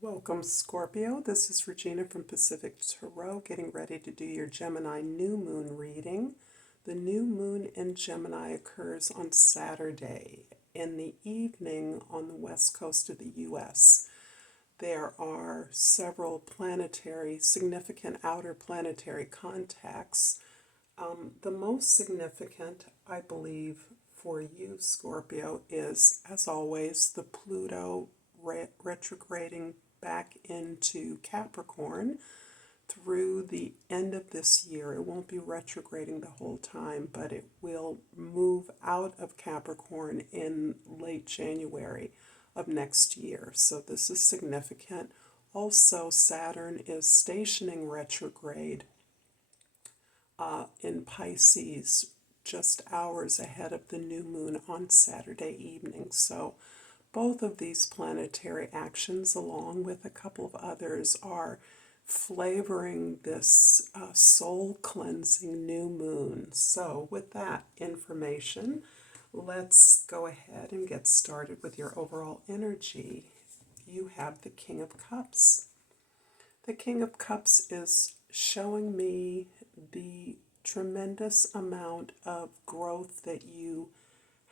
Welcome, Scorpio. This is Regina from Pacific Tarot, getting ready to do your Gemini new moon reading. The new moon in Gemini occurs on Saturday in the evening on the west coast of the U.S. There are several significant outer planetary contacts. The most significant, I believe, for you, Scorpio, is, as always, the Pluto retrograding back into Capricorn through the end of this year. It won't be retrograding the whole time, but it will move out of Capricorn in late January of next year. So this is significant. Also, Saturn is stationing retrograde in Pisces just hours ahead of the new moon on Saturday evening. So both of these planetary actions, along with a couple of others, are flavoring this soul cleansing new moon. So with that information, let's go ahead and get started with your overall energy. You have the King of Cups. The King of Cups is showing me the tremendous amount of growth that you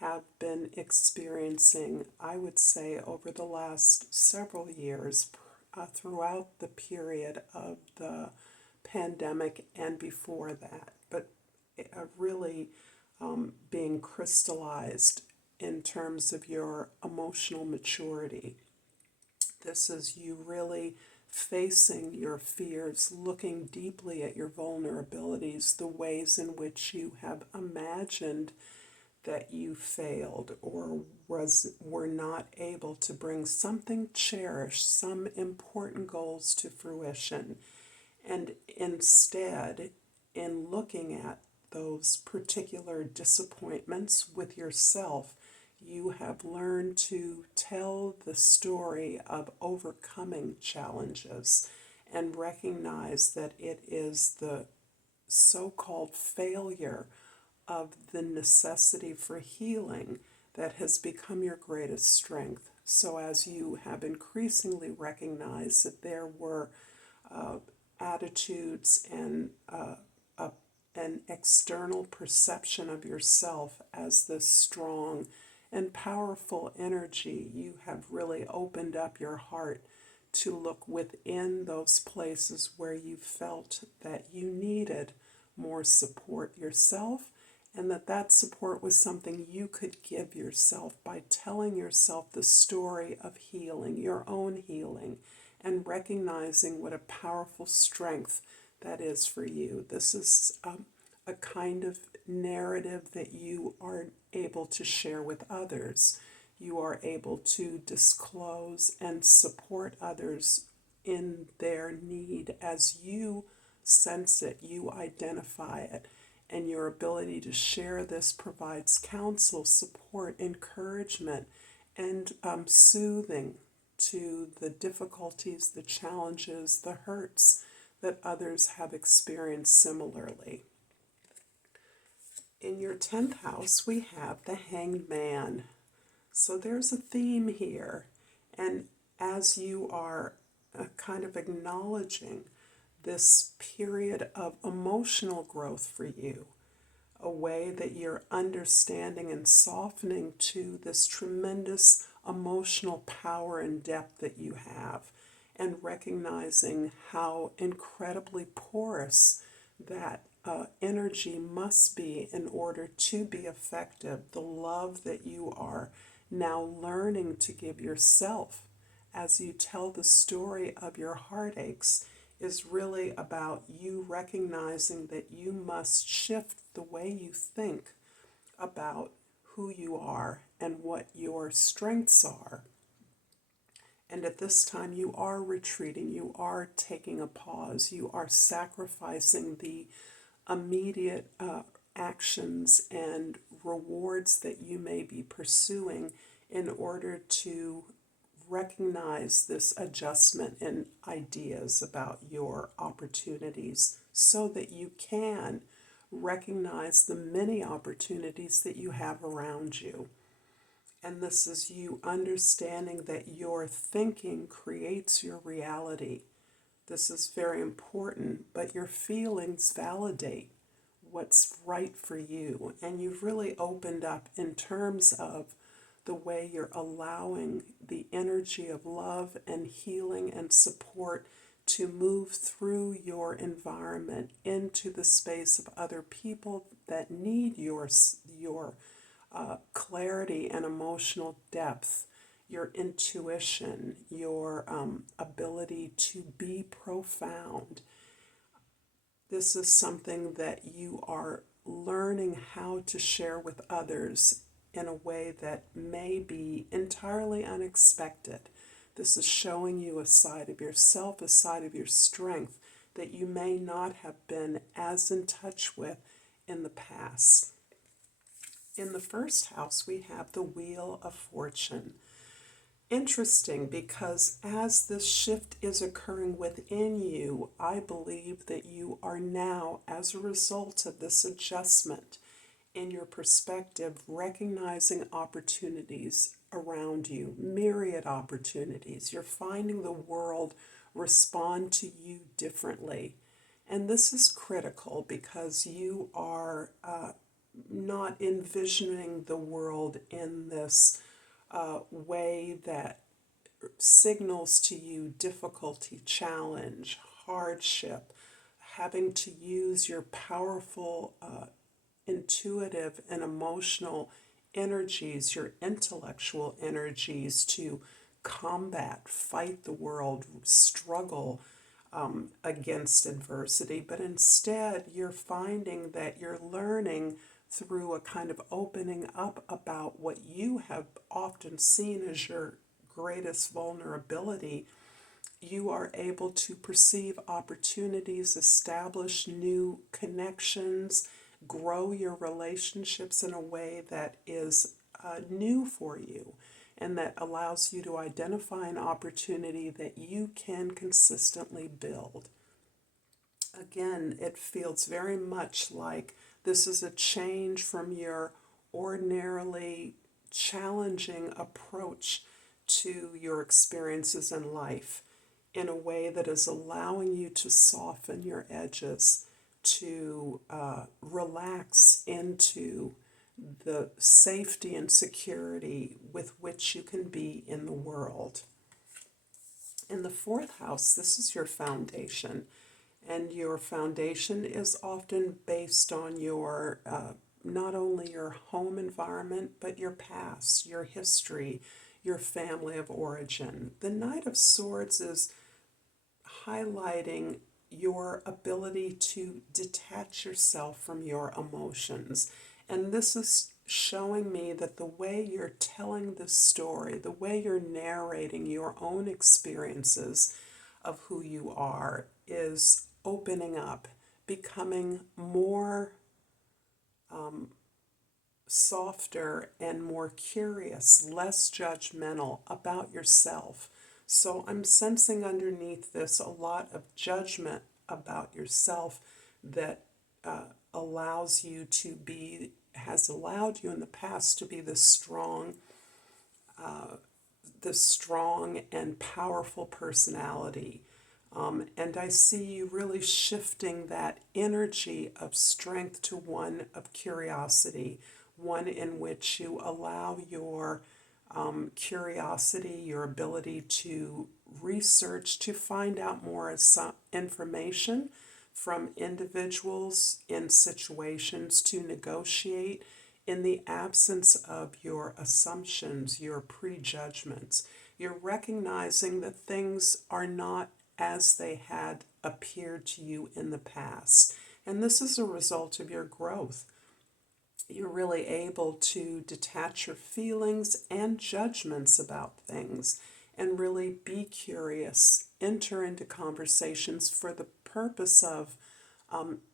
have been experiencing, I would say, over the last several years throughout the period of the pandemic and before that, but really being crystallized in terms of your emotional maturity. This is you really facing your fears, looking deeply at your vulnerabilities, the ways in which you have imagined that you failed or were not able to bring something cherished, some important goals to fruition. And instead, in looking at those particular disappointments with yourself, you have learned to tell the story of overcoming challenges and recognize that it is the so-called failure of the necessity for healing that has become your greatest strength. So as you have increasingly recognized that there were attitudes and an external perception of yourself as this strong and powerful energy, you have really opened up your heart to look within those places where you felt that you needed more support yourself, and that support was something you could give yourself by telling yourself the story of healing, your own healing, and recognizing what a powerful strength that is for you. This is a kind of narrative that you are able to share with others. You are able to disclose and support others in their need as you sense it, you identify it, and your ability to share this provides counsel, support, encouragement, and soothing to the difficulties, the challenges, the hurts that others have experienced similarly. In your 10th house, we have the Hanged Man. So there's a theme here. And as you are kind of acknowledging this period of emotional growth for you, a way that you're understanding and softening to this tremendous emotional power and depth that you have, and recognizing how incredibly porous that energy must be in order to be effective. The love that you are now learning to give yourself as you tell the story of your heartaches is really about you recognizing that you must shift the way you think about who you are and what your strengths are. And at this time, you are retreating, you are taking a pause, you are sacrificing the immediate actions and rewards that you may be pursuing in order to recognize this adjustment in ideas about your opportunities so that you can recognize the many opportunities that you have around you. And this is you understanding that your thinking creates your reality. This is very important, but your feelings validate what's right for you. And you've really opened up in terms of the way you're allowing the energy of love and healing and support to move through your environment into the space of other people that need your clarity and emotional depth, your intuition, your ability to be profound. This is something that you are learning how to share with others in a way that may be entirely unexpected. This is showing you a side of yourself, a side of your strength that you may not have been as in touch with in the past. In the first house, we have the Wheel of Fortune. Interesting, because as this shift is occurring within you, I believe that you are now, as a result of this adjustment in your perspective, recognizing opportunities around you, myriad opportunities. You're finding the world respond to you differently. And this is critical because you are not envisioning the world in this way that signals to you difficulty, challenge, hardship, having to use your powerful, intuitive, and emotional energies, your intellectual energies to combat, fight the world, struggle against adversity. But instead, you're finding that you're learning through a kind of opening up about what you have often seen as your greatest vulnerability. You are able to perceive opportunities, establish new connections, grow your relationships in a way that is new for you and that allows you to identify an opportunity that you can consistently build. Again, it feels very much like this is a change from your ordinarily challenging approach to your experiences in life in a way that is allowing you to soften your edges, to relax into the safety and security with which you can be in the world. In the fourth house, this is your foundation. And your foundation is often based on your, not only your home environment, but your past, your history, your family of origin. The Knight of Swords is highlighting your ability to detach yourself from your emotions. And this is showing me that the way you're telling this story, the way you're narrating your own experiences of who you are, is opening up, becoming more softer and more curious, less judgmental about yourself. So I'm sensing underneath this a lot of judgment about yourself that allows you to be, has allowed you in the past to be this strong and powerful personality. And I see you really shifting that energy of strength to one of curiosity, one in which you allow your curiosity, your ability to research, to find out more information from individuals in situations, to negotiate in the absence of your assumptions, your prejudgments. You're recognizing that things are not as they had appeared to you in the past. And this is a result of your growth. You're really able to detach your feelings and judgments about things and really be curious, enter into conversations for the purpose of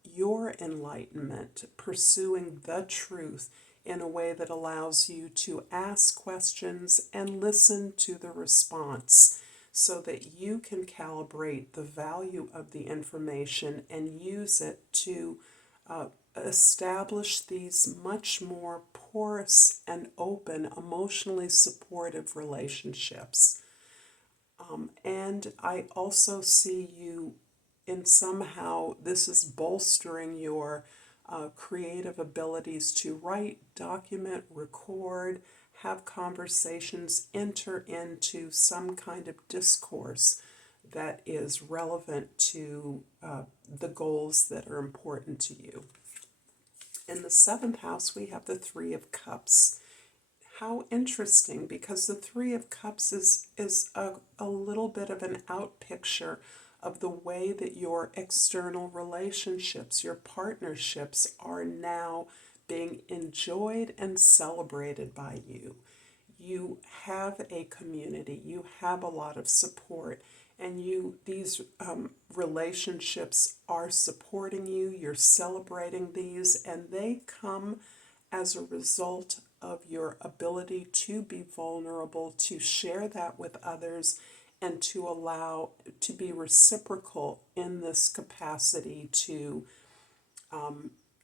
your enlightenment, pursuing the truth in a way that allows you to ask questions and listen to the response so that you can calibrate the value of the information and use it to establish these much more porous and open, emotionally supportive relationships. And I also see you in somehow, this is bolstering your creative abilities to write, document, record, have conversations, enter into some kind of discourse that is relevant to the goals that are important to you. In the seventh house, we have the Three of Cups. How interesting, because the Three of Cups is a little bit of an out picture of the way that your external relationships, your partnerships are now being enjoyed and celebrated by you. You have a community, you have a lot of support, and these relationships are supporting you, you're celebrating these, and they come as a result of your ability to be vulnerable, to share that with others, and to allow to be reciprocal in this capacity to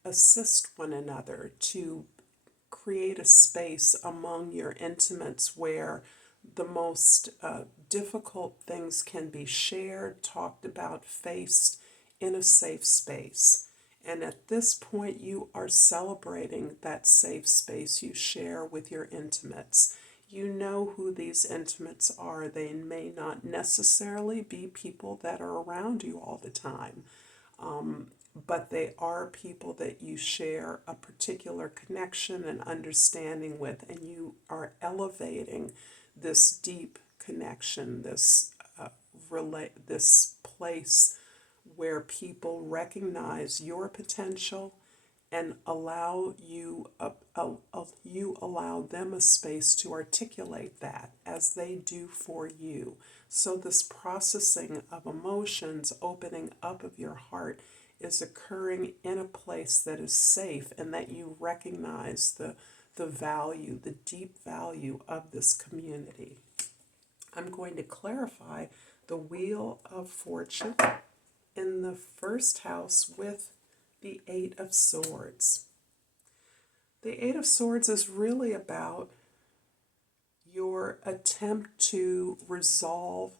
assist one another, to create a space among your intimates where the most difficult things can be shared, talked about, faced in a safe space. And at this point, you are celebrating that safe space you share with your intimates. You know who these intimates are. They may not necessarily be people that are around you all the time, but they are people that you share a particular connection and understanding with, and you are elevating this deep connection, this this place where people recognize your potential and allow you you allow them a space to articulate that as they do for you. So this processing of emotions, opening up of your heart, is occurring in a place that is safe, and that you recognize the value, the deep value of this community. I'm going to clarify the Wheel of Fortune in the first house with the Eight of Swords. The Eight of Swords is really about your attempt to resolve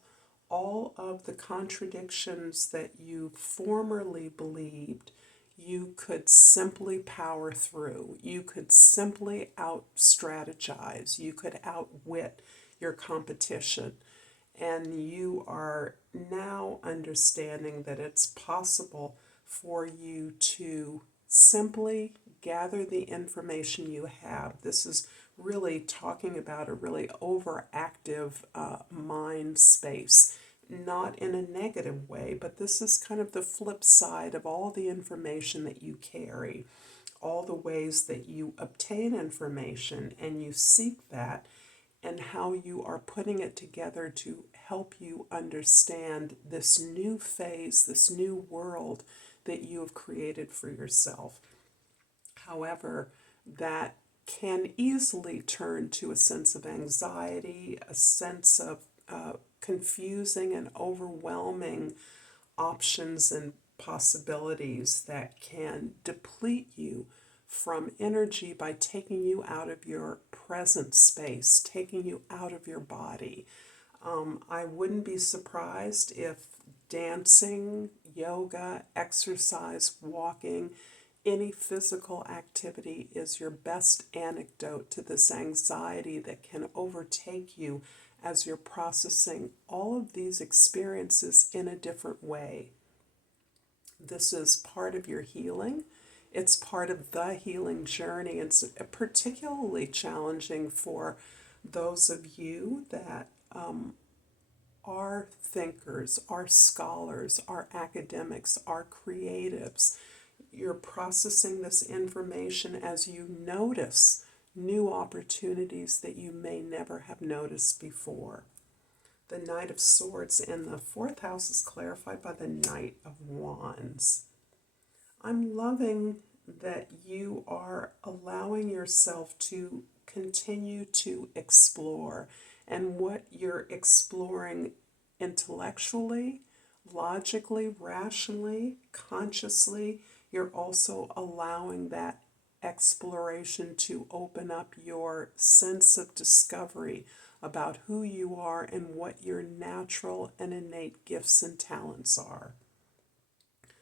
all of the contradictions that you formerly believed you could simply power through. You could simply out strategize. You could outwit your competition. And you are now understanding that it's possible for you to simply gather the information you have. This is really talking about a really overactive mind space, not in a negative way, but this is kind of the flip side of all the information that you carry, all the ways that you obtain information and you seek that, and how you are putting it together to help you understand this new phase, this new world that you have created for yourself. However, that can easily turn to a sense of anxiety, a sense of confusing and overwhelming options and possibilities that can deplete you from energy by taking you out of your present space, taking you out of your body. I wouldn't be surprised if dancing, yoga, exercise, walking, any physical activity is your best antidote to this anxiety that can overtake you as you're processing all of these experiences in a different way. This is part of your healing. It's part of the healing journey. It's particularly challenging for those of you that are thinkers, are scholars, are academics, are creatives. You're processing this information as you notice new opportunities that you may never have noticed before. The Knight of Swords in the fourth house is clarified by the Knight of Wands. I'm loving that you are allowing yourself to continue to explore, and what you're exploring intellectually, logically, rationally, consciously, you're also allowing that exploration to open up your sense of discovery about who you are and what your natural and innate gifts and talents are.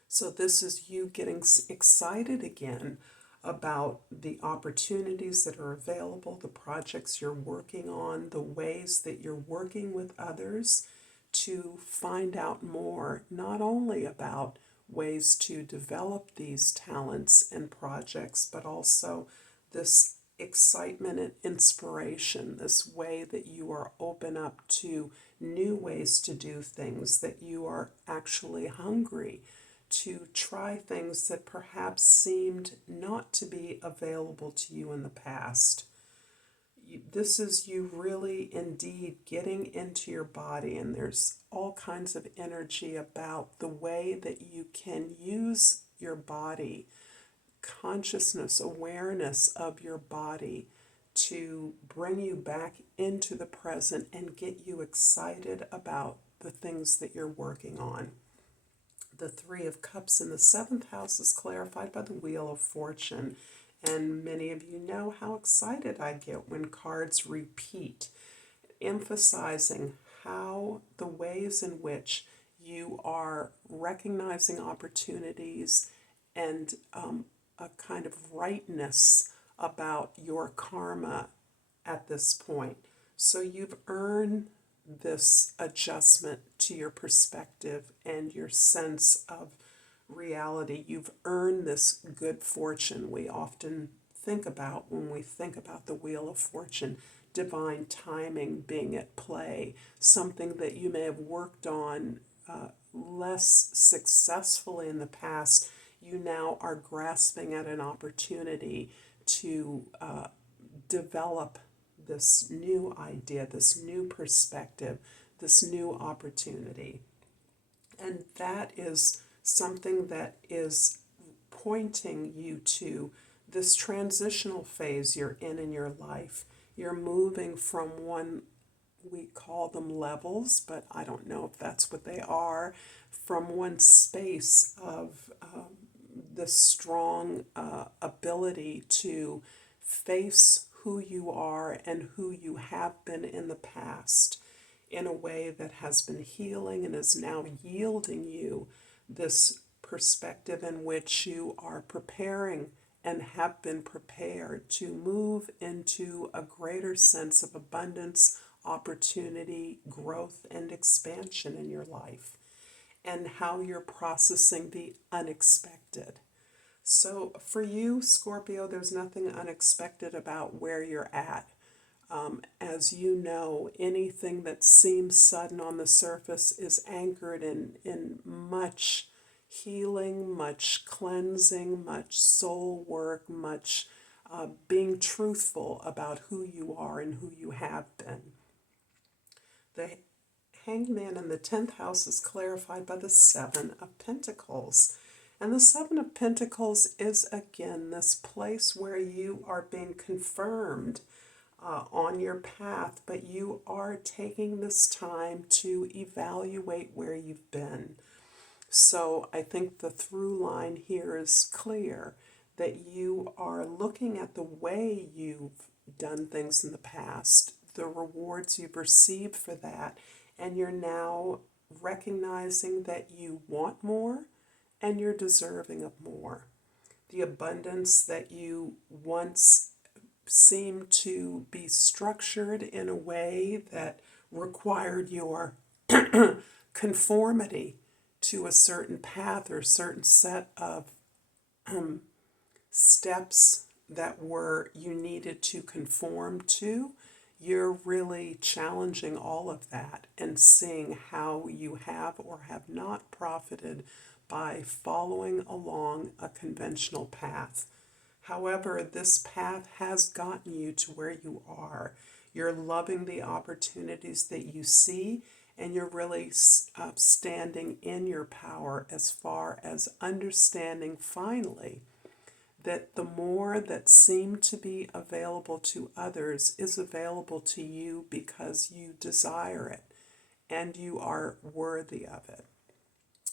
So this is you getting excited again about the opportunities that are available, the projects you're working on, the ways that you're working with others to find out more, not only about ways to develop these talents and projects, but also this excitement and inspiration, this way that you are open up to new ways to do things, that you are actually hungry to try things that perhaps seemed not to be available to you in the past. This is you really indeed getting into your body, and there's all kinds of energy about the way that you can use your body, consciousness, awareness of your body to bring you back into the present and get you excited about the things that you're working on. The Three of Cups in the 7th house is clarified by the Wheel of Fortune. And many of you know how excited I get when cards repeat, emphasizing how the ways in which you are recognizing opportunities and a kind of rightness about your karma at this point. So you've earned this adjustment to your perspective and your sense of reality. You've earned this good fortune we often think about when we think about the Wheel of Fortune, divine timing being at play, something that you may have worked on less successfully in the past. You now are grasping at an opportunity to develop this new idea, this new perspective, this new opportunity. And that is something that is pointing you to this transitional phase you're in your life. You're moving from one, we call them levels, but I don't know if that's what they are, from one space of the strong ability to face who you are and who you have been in the past in a way that has been healing and is now yielding you this perspective in which you are preparing and have been prepared to move into a greater sense of abundance, opportunity, growth, and expansion in your life, and how you're processing the unexpected. So for you, Scorpio, there's nothing unexpected about where you're at. As you know, anything that seems sudden on the surface is anchored in much healing, much cleansing, much soul work, much being truthful about who you are and who you have been. The Hangman in the 10th house is clarified by the 7 of Pentacles. And the 7 of Pentacles is, again, this place where you are being confirmed on your path, but you are taking this time to evaluate where you've been. So I think the through line here is clear, that you are looking at the way you've done things in the past, the rewards you've received for that, and you're now recognizing that you want more and you're deserving of more. The abundance that you once seemed to be structured in a way that required your conformity to a certain path or a certain set of steps that you needed to conform to, you're really challenging all of that and seeing how you have or have not profited by following along a conventional path. However, this path has gotten you to where you are. You're loving the opportunities that you see, and you're really standing in your power as far as understanding finally that the more that seemed to be available to others is available to you because you desire it and you are worthy of it.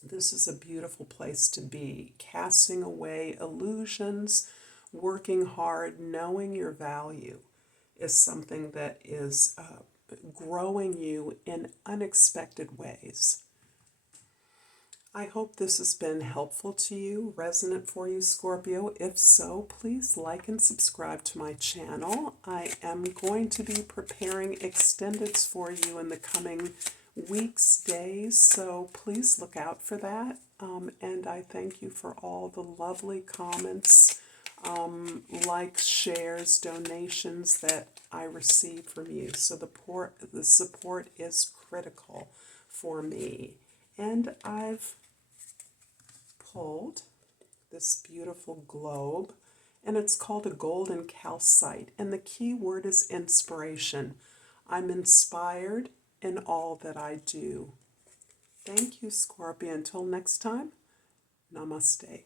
This is a beautiful place to be, casting away illusions, working hard, knowing your value is something that is growing you in unexpected ways. I hope this has been helpful to you, resonant for you, Scorpio. If so, please like and subscribe to my channel. I am going to be preparing extendeds for you in the coming weeks, days, so please look out for that. And I thank you for all the lovely comments, likes, shares, donations that I receive from you. So the support is critical for me. And I've pulled this beautiful globe, and it's called a golden calcite, and the key word is inspiration. I'm inspired in all that I do. Thank you, Scorpio. Until next time, namaste.